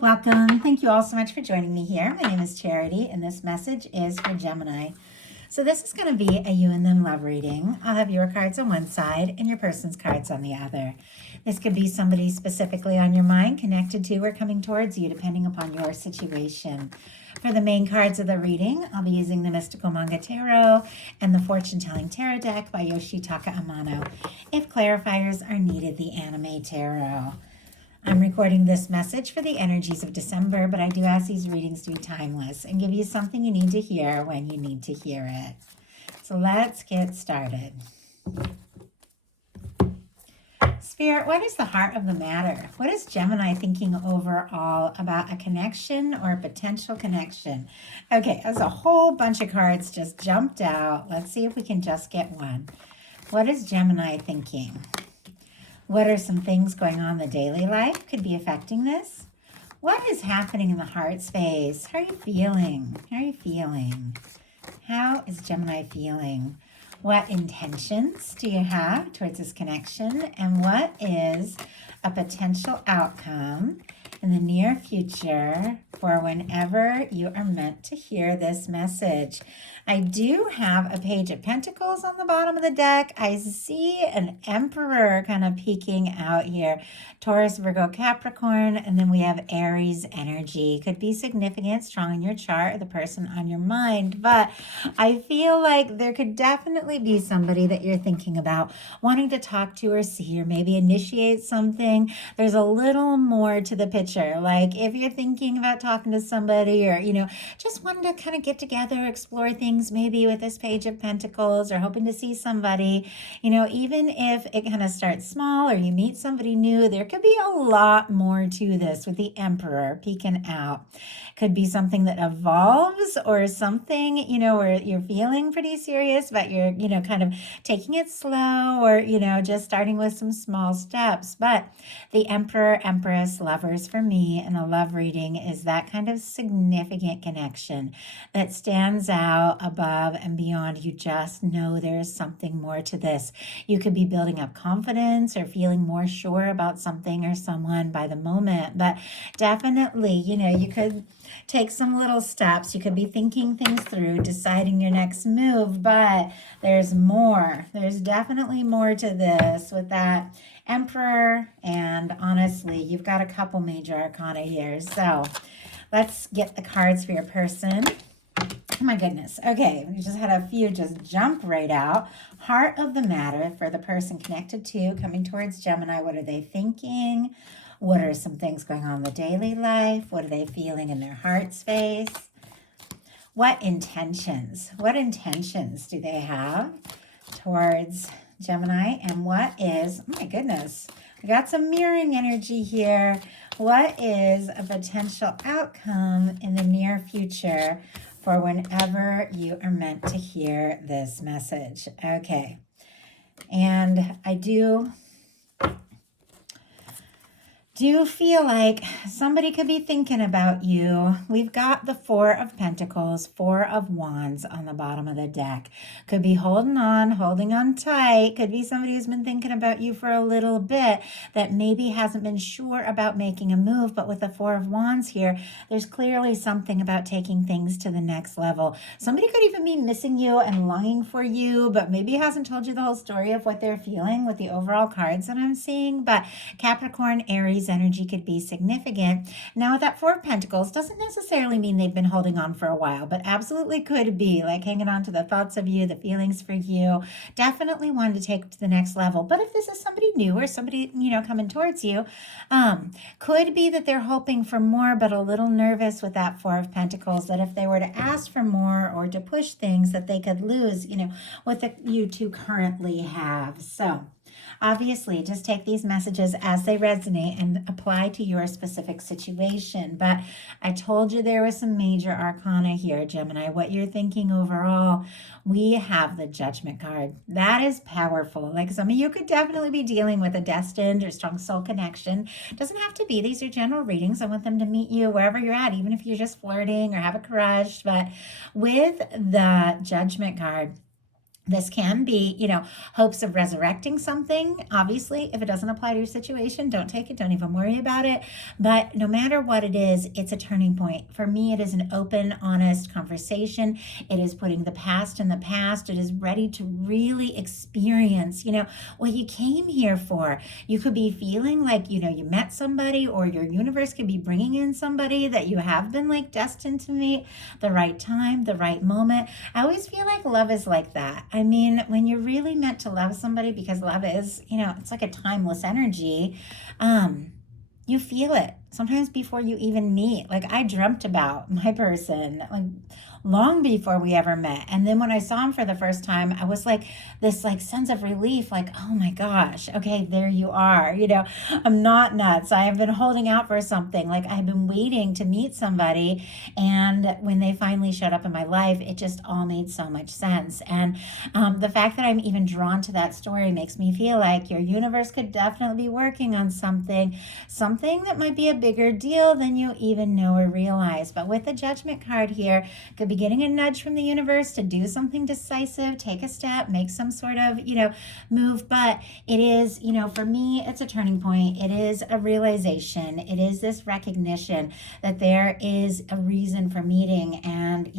welcome. Thank you all so much for joining me here. My name is Charity, and this message is for Gemini. So this is going to be a you and them love reading. I'll have your cards on one side and your person's cards on the other. This could be somebody specifically on your mind, connected to or coming towards you, depending upon your situation. For the main cards of the reading, I'll be using the Mystical Manga Tarot and the Fortune Telling Tarot deck by Yoshitaka Amano. If clarifiers are needed, the Anime Tarot. I'm recording this message for the energies of December, but I do ask these readings to be timeless and give you something you need to hear when you need to hear it. So let's get started. Spirit, what is the heart of the matter? What is Gemini thinking overall about a connection or a potential connection? Okay, as a whole bunch of cards just jumped out. Let's see if we can just get one. What is Gemini thinking? What are some things going on in the daily life could be affecting this? What is happening in the heart space? How are you feeling? How are you feeling? How is Gemini feeling? What intentions do you have towards this connection? And what is a potential outcome in the near future for whenever you are meant to hear this message? I do have a Page of Pentacles on the bottom of the deck. I see an Emperor kind of peeking out here. Taurus, Virgo, Capricorn, and then we have Aries energy. Could be significant, strong in your chart, or the person on your mind. But I feel like there could definitely be somebody that you're thinking about wanting to talk to or see or maybe initiate something. There's a little more to the picture. Like if you're thinking about talking to somebody or, just wanting to kind of get together, explore things maybe with this Page of Pentacles or hoping to see somebody, even if it kind of starts small or you meet somebody new, there could be a lot more to this with the Emperor peeking out. Could be something that evolves or something, where you're feeling pretty serious, but you're, kind of taking it slow or, just starting with some small steps. But the Emperor, Empress, lovers for me in a love reading is that kind of significant connection that stands out above and beyond. You just know there's something more to this. You could be building up confidence or feeling more sure about something or someone by the moment, but definitely, you could take some little steps. You could be thinking things through, deciding your next move, but there's more. There's definitely more to this with that Emperor, and honestly, you've got a couple major arcana here. So let's get the cards for your person. Oh my goodness. Okay, we just had a few just jump right out. Heart of the matter for the person connected to, coming towards Gemini. What are they thinking? What are some things going on in the daily life? What are they feeling in their heart space? What intentions do they have towards Gemini? And what is, oh my goodness, we got some mirroring energy here. What is a potential outcome in the near future for whenever you are meant to hear this message? Okay. And I do feel like somebody could be thinking about you. We've got the Four of Pentacles, Four of Wands on the bottom of the deck. Could be holding on tight. Could be somebody who's been thinking about you for a little bit that maybe hasn't been sure about making a move. But with the Four of Wands here, there's clearly something about taking things to the next level. Somebody could even be missing you and longing for you, but maybe hasn't told you the whole story of what they're feeling with the overall cards that I'm seeing. But Capricorn, Aries energy could be significant. Now with that Four of Pentacles, doesn't necessarily mean they've been holding on for a while, but absolutely could be like hanging on to the thoughts of you, the feelings for you, definitely wanted to take it to the next level. But if this is somebody new or somebody, coming towards you, could be that they're hoping for more, but a little nervous with that Four of Pentacles, that if they were to ask for more or to push things that they could lose, what you two currently have. So obviously, just take these messages as they resonate and apply to your specific situation. But I told you there was some major arcana here, Gemini. What you're thinking overall, we have the Judgment card. That is powerful. Like some of you could definitely be dealing with a destined or strong soul connection. Doesn't have to be. These are general readings. I want them to meet you wherever you're at, even if you're just flirting or have a crush. But with the Judgment card, This can be, hopes of resurrecting something. Obviously, if it doesn't apply to your situation, don't take it. Don't even worry about it. But no matter what it is, it's a turning point. For me, it is an open, honest conversation. It is putting the past in the past. It is ready to really experience, what you came here for. You could be feeling like, you met somebody, or your universe could be bringing in somebody that you have been like destined to meet, the right time, the right moment. I always feel like love is like that. I mean, when you're really meant to love somebody, because love is, it's like a timeless energy, you feel it sometimes before you even meet. Like, I dreamt about my person like long before we ever met. And then when I saw him for the first time, I was like this like sense of relief, like, oh my gosh, okay, there you are. I'm not nuts. I have been holding out for something. Like, I've been waiting to meet somebody. And when they finally showed up in my life, it just all made so much sense. And the fact that I'm even drawn to that story makes me feel like your universe could definitely be working on something that might be a bigger deal than you even know or realize. But with the Judgment card here, could be getting a nudge from the universe to do something decisive, take a step, make some sort of, move. But it is, for me, it's a turning point. It is a realization. It is this recognition that there is a reason for meeting, and,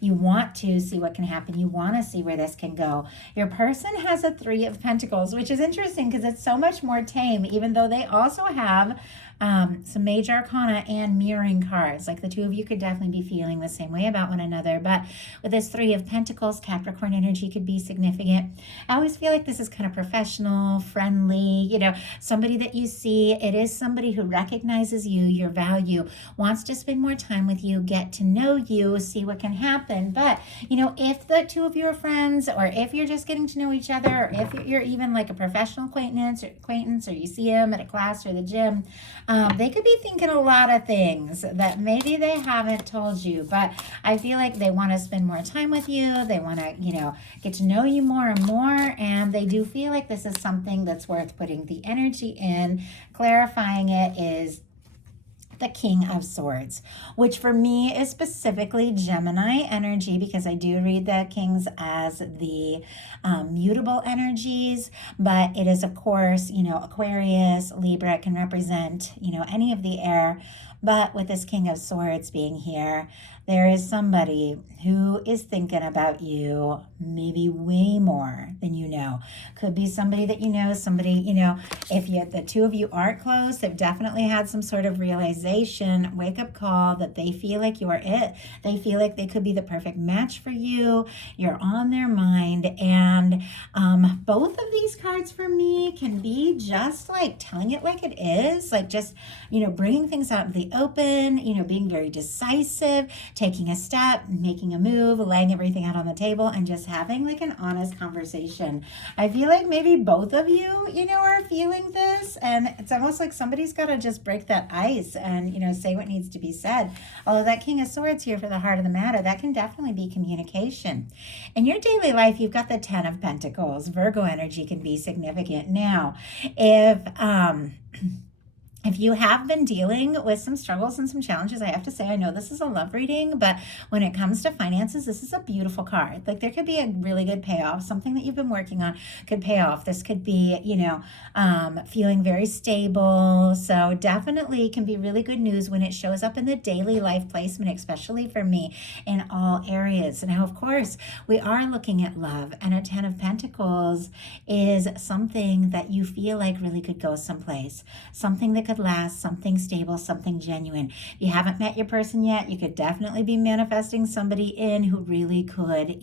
you want to see what can happen. You want to see where this can go. Your person has a 3 of Pentacles, which is interesting because it's so much more tame, even though they also have some major arcana and mirroring cards. Like, the two of you could definitely be feeling the same way about one another. But with this 3 of Pentacles, Capricorn energy could be significant. I always feel like this is kind of professional, friendly, somebody that you see. It is somebody who recognizes you, your value, wants to spend more time with you, get to know you, see what can happen. But, if the two of you are friends, or if you're just getting to know each other, or if you're even like a professional acquaintance, or you see them at a class or the gym, they could be thinking a lot of things that maybe they haven't told you, but I feel like they want to spend more time with you. They want to, get to know you more and more. And they do feel like this is something that's worth putting the energy in. Clarifying it is the King of Swords, which for me is specifically Gemini energy, because I do read the kings as the mutable energies, but it is, of course, Aquarius, Libra can represent, any of the air. But with this King of Swords being here, there is somebody who is thinking about you maybe way more than you know. Could be somebody that somebody, if the two of you aren't close, they've definitely had some sort of realization, wake-up call that they feel like you are it. They feel like they could be the perfect match for you. You're on their mind. And both of these cards for me can be just like telling it like it is, like just, bringing things out in the open, being very decisive, taking a step, making a move, laying everything out on the table, and just having like an honest conversation. I feel like maybe both of you, are feeling this, and it's almost like somebody's got to just break that ice and, say what needs to be said. Although that King of Swords here for the heart of the matter, that can definitely be communication. In your daily life, you've got the 10 of Pentacles. Virgo energy can be significant. Now, if you have been dealing with some struggles and some challenges, I have to say, I know this is a love reading, but when it comes to finances, this is a beautiful card. Like, there could be a really good payoff. Something that you've been working on could pay off. This could be, feeling very stable. So definitely can be really good news when it shows up in the daily life placement, especially for me, in all areas. Now, of course, we are looking at love, and a 10 of Pentacles is something that you feel like really could go someplace, something that could last, something stable, something genuine. If you haven't met your person yet, you could definitely be manifesting somebody in who really could,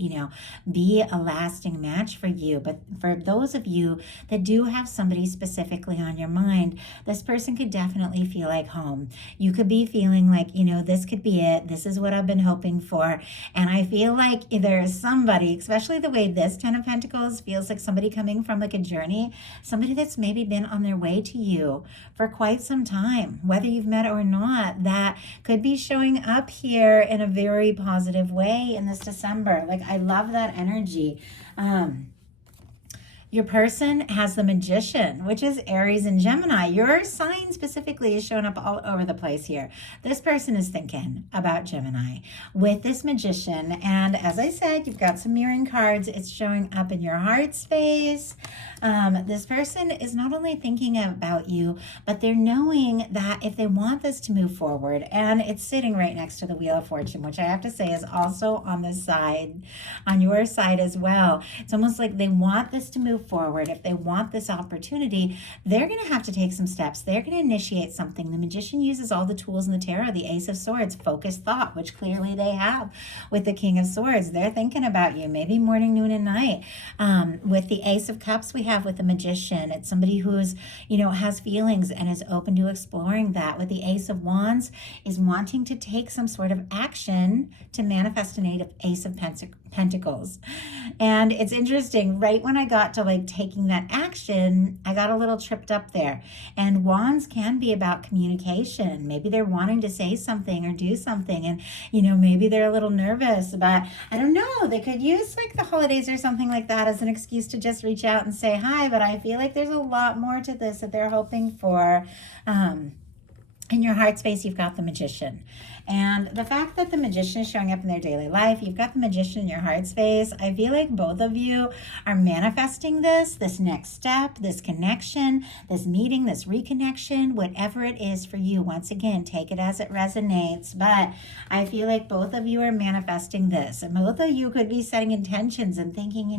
be a lasting match for you. But for those of you that do have somebody specifically on your mind, this person could definitely feel like home. You could be feeling like, this could be it. This is what I've been hoping for. And I feel like there's somebody, especially the way this 10 of Pentacles feels like somebody coming from like a journey, somebody that's maybe been on their way to you for quite some time, whether you've met or not, that could be showing up here in a very positive way in this December. Like, I love that energy. Your person has the Magician, which is Aries and Gemini. Your sign specifically is showing up all over the place here. This person is thinking about Gemini with this Magician. And as I said, you've got some mirroring cards. It's showing up in your heart space. This person is not only thinking about you, but they're knowing that if they want this to move forward, and it's sitting right next to the Wheel of Fortune, which I have to say is also on this side, on your side as well. It's almost like they want this to move forward. If they want this opportunity, they're going to have to take some steps. They're going to initiate something. The Magician uses all the tools in the tarot, the Ace of Swords, focused thought, which clearly they have with the King of Swords. They're thinking about you, maybe morning, noon, and night. With the Ace of Cups we have with the Magician, it's somebody who's, has feelings and is open to exploring that. With the Ace of Wands is wanting to take some sort of action to manifest an Ace of Pentacles. And it's interesting, right when I got to taking that action, I got a little tripped up there. And wands can be about communication. Maybe they're wanting to say something or do something, and maybe they're a little nervous about, I don't know, they could use the holidays or something like that as an excuse to just reach out and say hi. But I feel like there's a lot more to this that they're hoping for. In your heart space, you've got the Magician. And the fact that the Magician is showing up in their daily life, you've got the Magician in your heart space. I feel like both of you are manifesting this next step, this connection, this meeting, this reconnection, whatever it is for you. Once again, take it as it resonates. But I feel like both of you are manifesting this. And both of you could be setting intentions and thinking,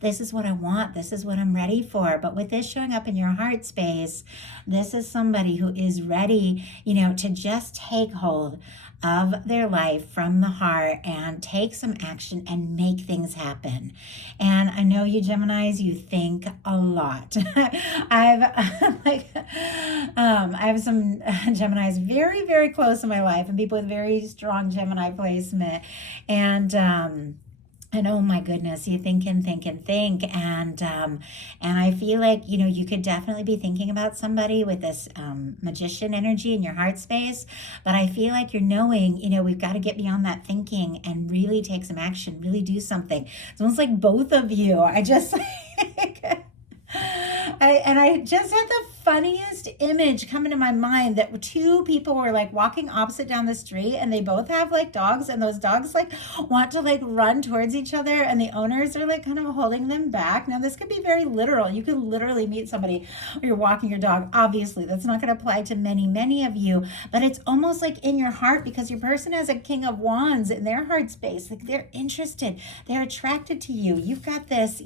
this is what I want. This is what I'm ready for. But with this showing up in your heart space, this is somebody who is ready, to just take hold of their life from the heart and take some action and make things happen. And I know you Geminis, you think a lot. I have some Geminis very, very close in my life, and people with very strong Gemini placement. And oh my goodness, you think and think and think. And I feel like, you could definitely be thinking about somebody with this Magician energy in your heart space. But I feel like you're knowing, we've got to get beyond that thinking and really take some action, really do something. It's almost like both of you are just I just had the funniest image come into my mind that two people were walking opposite down the street, and they both have dogs, and those dogs want to run towards each other, and the owners are kind of holding them back. Now this could be very literal. You could literally meet somebody where you're walking your dog. Obviously that's not going to apply to many of you, but it's almost in your heart, because your person has a King of Wands in their heart space. They're interested, they're attracted to you. You've got this,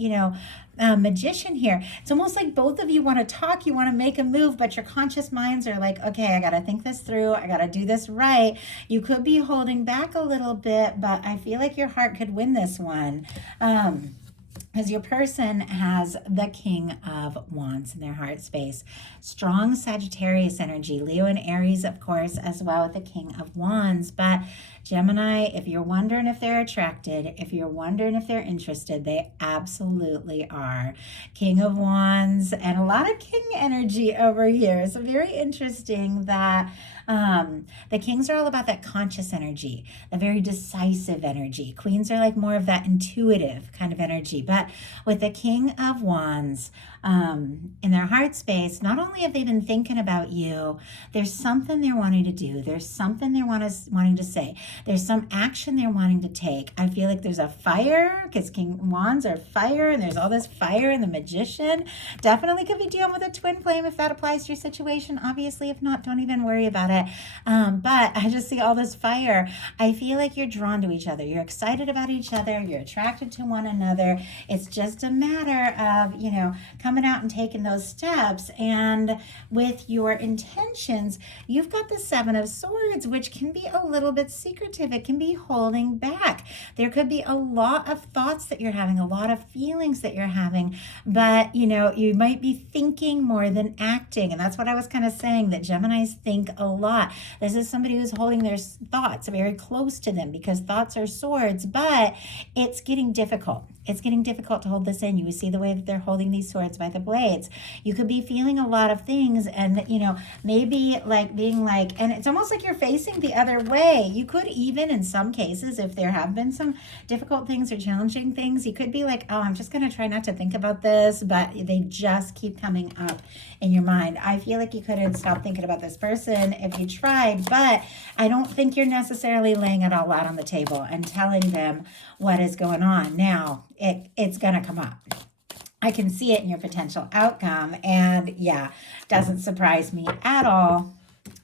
Magician here. It's almost like both of you want to talk, you want to make a move, but your conscious minds are okay, I got to think this through, I got to do this right. You could be holding back a little bit, but I feel like your heart could win this one. Because your person has the King of Wands in their heart space. Strong Sagittarius energy. Leo and Aries, of course, as well with the King of Wands. But Gemini, if you're wondering if they're attracted, if you're wondering if they're interested, they absolutely are. King of Wands and a lot of King energy over here. So very interesting that the Kings are all about that conscious energy, the very decisive energy. Queens are more of that intuitive kind of energy. But with the King of Wands in their heart space, not only have they been thinking about you, there's something they're wanting to do. There's something they're wanting to say. There's some action they're wanting to take. I feel like there's a fire, because King Wands are fire, and there's all this fire in the Magician. Definitely could be dealing with a twin flame if that applies to your situation. Obviously, if not, don't even worry about it. But I just see all this fire. I feel like you're drawn to each other. You're excited about each other. You're attracted to one another. It's just a matter of, coming out and taking those steps. And with your intentions, you've got the Seven of Swords, which can be a little bit secretive. It can be holding back. There could be a lot of thoughts that you're having, a lot of feelings that you're having, but you might be thinking more than acting. And that's what I was kind of saying, that Geminis think a lot. This is somebody who's holding their thoughts very close to them, because thoughts are swords, but it's getting difficult. it's getting difficult to hold this in. You see the way that they're holding these swords by the blades. You could be feeling a lot of things, and maybe like being like, and it's almost like you're facing the other way. You could even, in some cases, if there have been some difficult things or challenging things, you could be like, oh, I'm just going to try not to think about this, but they just keep coming up in your mind. I feel like you couldn't stop thinking about this person if you tried, but I don't think you're necessarily laying it all out on the table and telling them what is going on. Now, it's going to come up. I can see it in your potential outcome, and yeah, doesn't surprise me at all.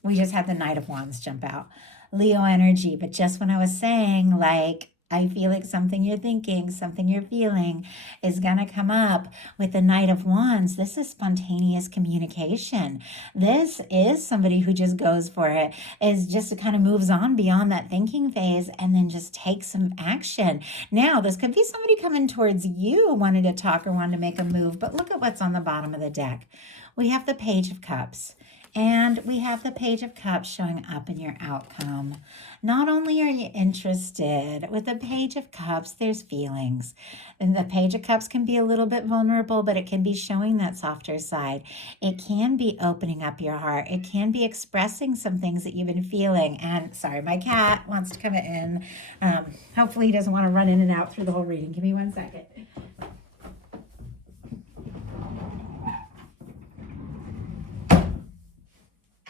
We just had the Knight of Wands jump out. Leo energy, but just when I was saying, like, I feel like something you're thinking, something you're feeling is going to come up with the Knight of Wands. This is spontaneous communication. This is somebody who just goes for it, is just kind of moves on beyond that thinking phase and then just takes some action. Now, this could be somebody coming towards you wanting to talk or wanting to make a move, but look at what's on the bottom of the deck. We have the Page of Cups. And we have the Page of Cups showing up in your outcome. Not only are you interested, with the Page of Cups, there's feelings. And the Page of Cups can be a little bit vulnerable, but it can be showing that softer side. It can be opening up your heart. It can be expressing some things that you've been feeling. And sorry, my cat wants to come in. Hopefully he doesn't want to run in and out through the whole reading. Give me 1 second.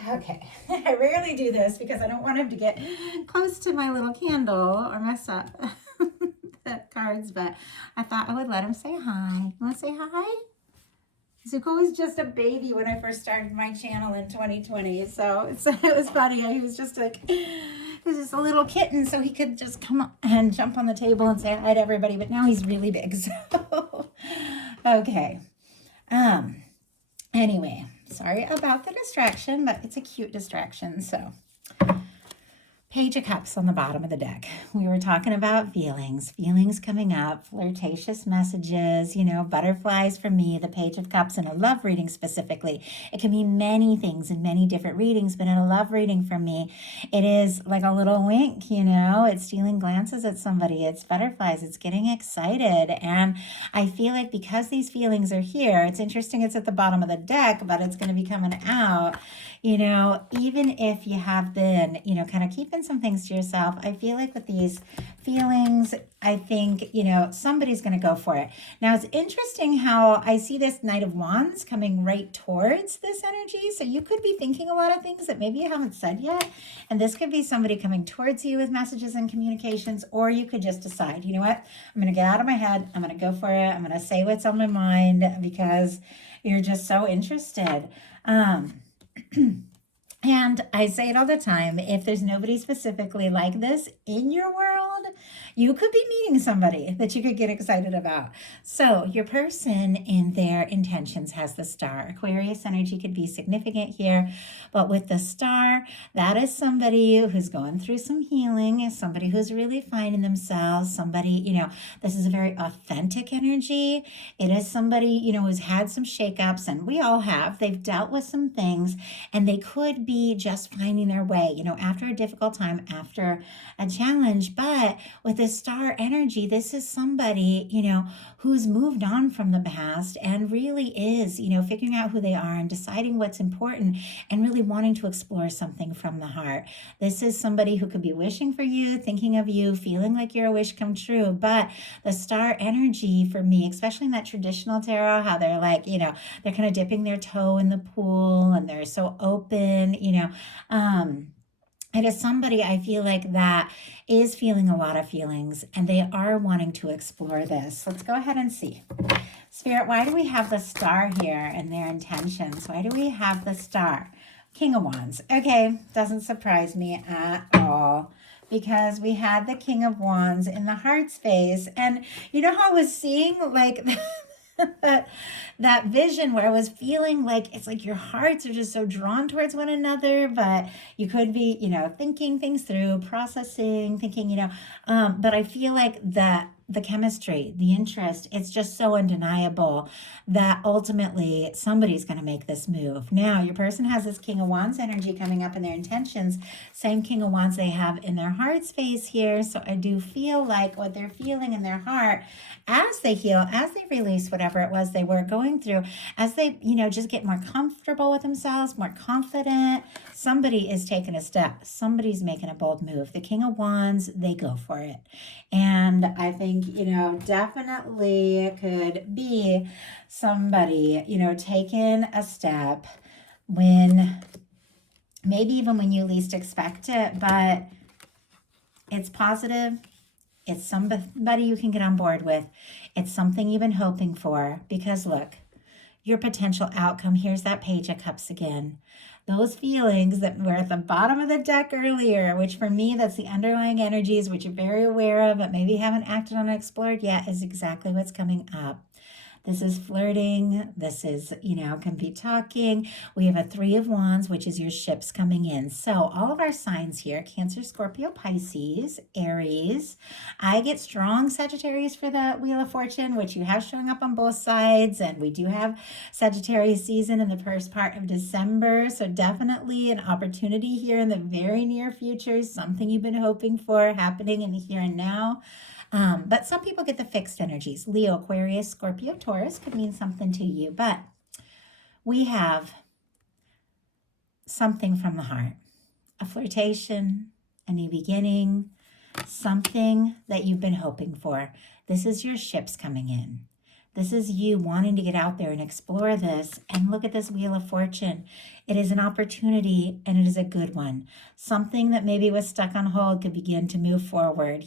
Okay, I rarely do this because I don't want him to get close to my little candle or mess up the cards, but I thought I would let him say hi. You want to say hi? Zuko was just a baby when I first started my channel in 2020, so it was funny. He was just like, he was just a little kitten, so he could just come up and jump on the table and say hi to everybody, but now he's really big, so okay. Anyway, sorry about the distraction, but it's a cute distraction. So, Page of Cups on the bottom of the deck. We were talking about feelings coming up, flirtatious messages, butterflies for me, the Page of Cups in a love reading specifically. It can mean many things in many different readings, but in a love reading for me, it is like a little wink, it's stealing glances at somebody, it's butterflies, it's getting excited. And I feel like because these feelings are here, it's interesting it's at the bottom of the deck, but it's going to be coming out. Even if you have been, kind of keeping some things to yourself, I feel like with these feelings, I think, somebody's going to go for it. Now, it's interesting how I see this Knight of Wands coming right towards this energy. So you could be thinking a lot of things that maybe you haven't said yet. And this could be somebody coming towards you with messages and communications, or you could just decide, you know what, I'm going to get out of my head. I'm going to go for it. I'm going to say what's on my mind because you're just so interested. And I say it all the time, if there's nobody specifically like this in your world, you could be meeting somebody that you could get excited about. So your person in their intentions has the Star. Aquarius energy could be significant here, but with the Star, that is somebody who's going through some healing, somebody who's really finding themselves, somebody, this is a very authentic energy. It is somebody, who's had some shakeups, and we all have. They've dealt with some things, and they could be just finding their way, after a difficult time, after a challenge. But with this Star energy, this is somebody, who's moved on from the past and really is, figuring out who they are and deciding what's important and really wanting to explore something from the heart. This is somebody who could be wishing for you, thinking of you, feeling like your wish come true. But the Star energy for me, especially in that traditional tarot, how they're like, they're kind of dipping their toe in the pool and they're so open, it is somebody I feel like that is feeling a lot of feelings and they are wanting to explore this. Let's go ahead and see. Spirit, why do we have the Star here and their intentions? Why do we have the Star? King of Wands. Okay, doesn't surprise me at all because we had the King of Wands in the heart space. And how I was seeing like that vision where I was feeling like it's like your hearts are just so drawn towards one another, but you could be, thinking things through, processing, thinking, but I feel like that the chemistry, the interest, it's just so undeniable that ultimately somebody's going to make this move. Now, your person has this King of Wands energy coming up in their intentions, same King of Wands they have in their heart space here. So I do feel like what they're feeling in their heart as they heal, as they release whatever it was they were going through, as they, just get more comfortable with themselves, more confident, somebody is taking a step. Somebody's making a bold move. The King of Wands, they go for it. And I think, definitely could be somebody, taking a step when, maybe even when you least expect it, but it's positive. It's somebody you can get on board with. It's something you've been hoping for, because look, your potential outcome, here's that Page of Cups again. Those feelings that were at the bottom of the deck earlier, which for me, that's the underlying energies, which you're very aware of, but maybe haven't acted on or explored yet, is exactly what's coming up. This is flirting. This is, can be talking. We have a Three of Wands, which is your ships coming in. So all of our signs here, Cancer, Scorpio, Pisces, Aries. I get strong Sagittarius for the Wheel of Fortune, which you have showing up on both sides. And we do have Sagittarius season in the first part of December. So definitely an opportunity here in the very near future, something you've been hoping for happening in the here and now. But some people get the fixed energies. Leo, Aquarius, Scorpio, Taurus could mean something to you. But we have something from the heart. A flirtation, a new beginning, something that you've been hoping for. This is your ships coming in. This is you wanting to get out there and explore this. And look at this Wheel of Fortune. It is an opportunity, and it is a good one. Something that maybe was stuck on hold could begin to move forward,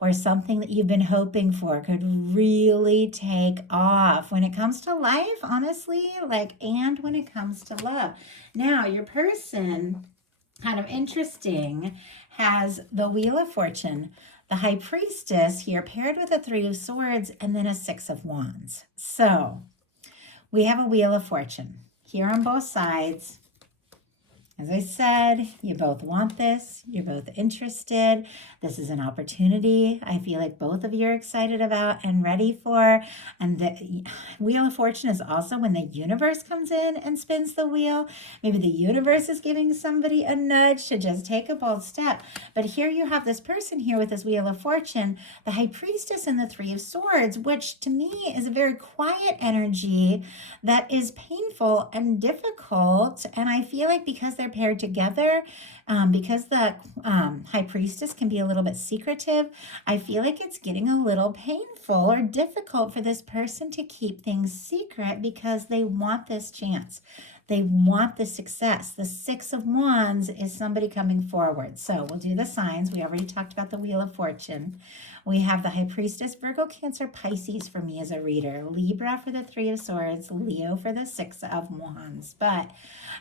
or something that you've been hoping for could really take off when it comes to life, honestly, and when it comes to love. Now, your person, kind of interesting, has the Wheel of Fortune, the High Priestess here paired with a Three of Swords, and then a Six of Wands. So we have a Wheel of Fortune here on both sides. As I said, you both want this. You're both interested. This is an opportunity I feel like both of you are excited about and ready for. And the Wheel of Fortune is also when the universe comes in and spins the wheel. Maybe the universe is giving somebody a nudge to just take a bold step. But here you have this person here with this Wheel of Fortune, the High Priestess and the Three of Swords, which to me is a very quiet energy that is painful and difficult. And I feel like because they're paired together, because the High Priestess can be a little bit secretive, I feel like it's getting a little painful or difficult for this person to keep things secret because they want this chance. They want the success. The Six of Wands is somebody coming forward. So we'll do the signs. We already talked about the Wheel of Fortune. We have the High Priestess, Virgo, Cancer, Pisces for me as a reader. Libra for the Three of Swords. Leo for the Six of Wands. But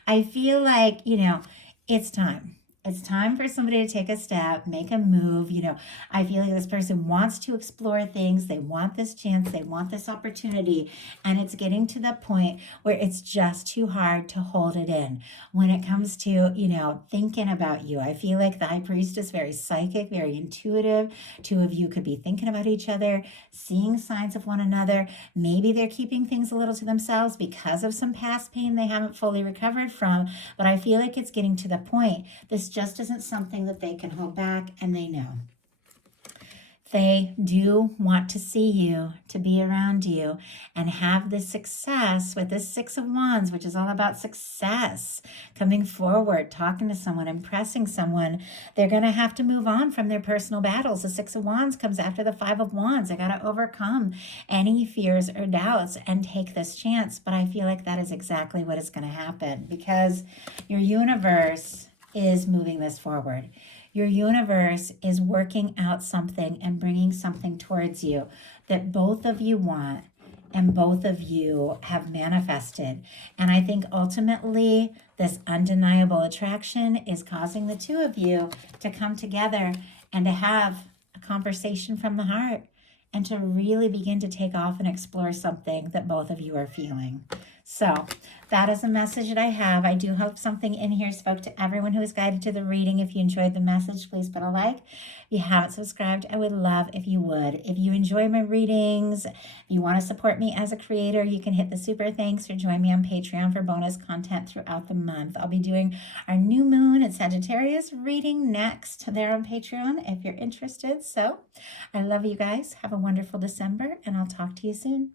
I feel like, it's time. It's time for somebody to take a step, make a move. I feel like this person wants to explore things. They want this chance. They want this opportunity. And it's getting to the point where it's just too hard to hold it in. When it comes to, thinking about you, I feel like the High Priestess is very psychic, very intuitive. Two of you could be thinking about each other, seeing signs of one another. Maybe they're keeping things a little to themselves because of some past pain they haven't fully recovered from. But I feel like it's getting to the point. This just isn't something that they can hold back, and they know. They do want to see you, to be around you, and have this success with this Six of Wands, which is all about success, coming forward, talking to someone, impressing someone. They're going to have to move on from their personal battles. The Six of Wands comes after the Five of Wands. They got to overcome any fears or doubts and take this chance. But I feel like that is exactly what is going to happen, because your universe is moving this forward. Your universe is working out something and bringing something towards you that both of you want and both of you have manifested. And I think ultimately this undeniable attraction is causing the two of you to come together and to have a conversation from the heart and to really begin to take off and explore something that both of you are feeling. So that is a message that I have. I do hope something in here spoke to everyone who was guided to the reading. If you enjoyed the message, please put a like. If you haven't subscribed, I would love if you would. If you enjoy my readings, you want to support me as a creator, you can hit the super thanks or join me on Patreon for bonus content throughout the month. I'll be doing our new moon at Sagittarius reading next there on Patreon if you're interested. So I love you guys. Have a wonderful December, and I'll talk to you soon.